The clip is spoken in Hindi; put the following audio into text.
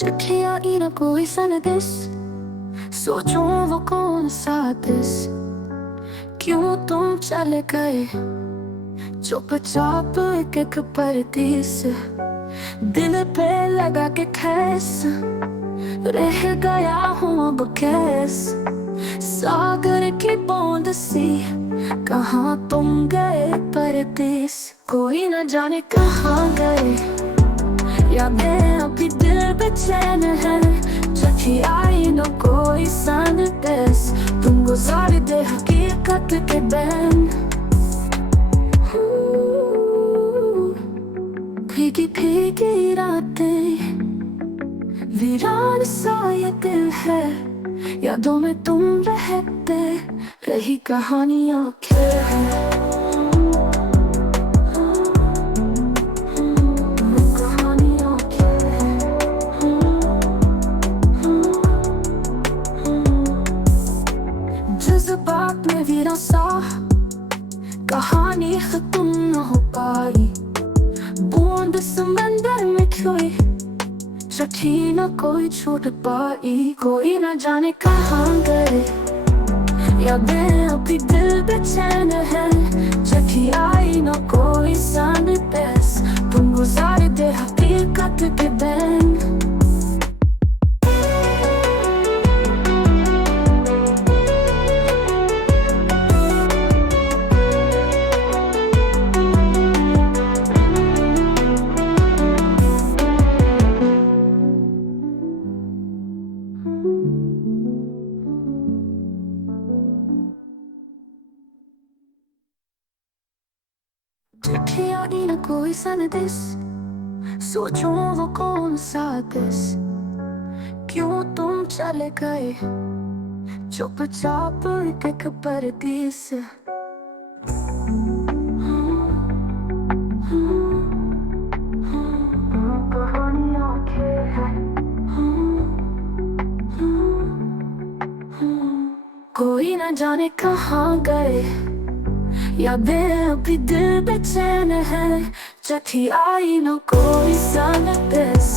चिट्ठियाँ की न कोई संदेश, सोचूं वो कौन सा देश। क्यों तुम चले गए चुपचाप एक एक परदेस। दिल पे लगा के ठेस, रह गया हूँ अब कैस। सागर की बूंद सी कहाँ तुम गए परदेस। कोई न जाने कहाँ गए, यादें अभी दिल बेचैन है। चिट्ठी आई न कोई संदेश, तुम गुजार दे हकीकत के बैन। भीगी भीगी रातें, वीरान सा ये दिल है। यादों में तुम रहते, रही कहानियाँ क्या है। जज्बात में वीरा सा कहानी खत्म न हो पाई। बूंद समंदर में खोई, चिट्ठी न कोई छूट पाई। कोई न जाने कहाँ गए, यादें अभी दिल बेचैन है। चिट्ठी आई न कोई संदेश, तुम गुजार दे हकीकत के बैन। चिट्ठियाँ की न कोई संदेश, सोचूं वो कौन सा देश। क्यों तुम चले गए चुपचाप एक एक परदेस। कहानियाँ क्या है। कोई न जाने कहाँ गए, यादें अभी दिल बेचैन है। चिट्ठी आई न कोई संदेश,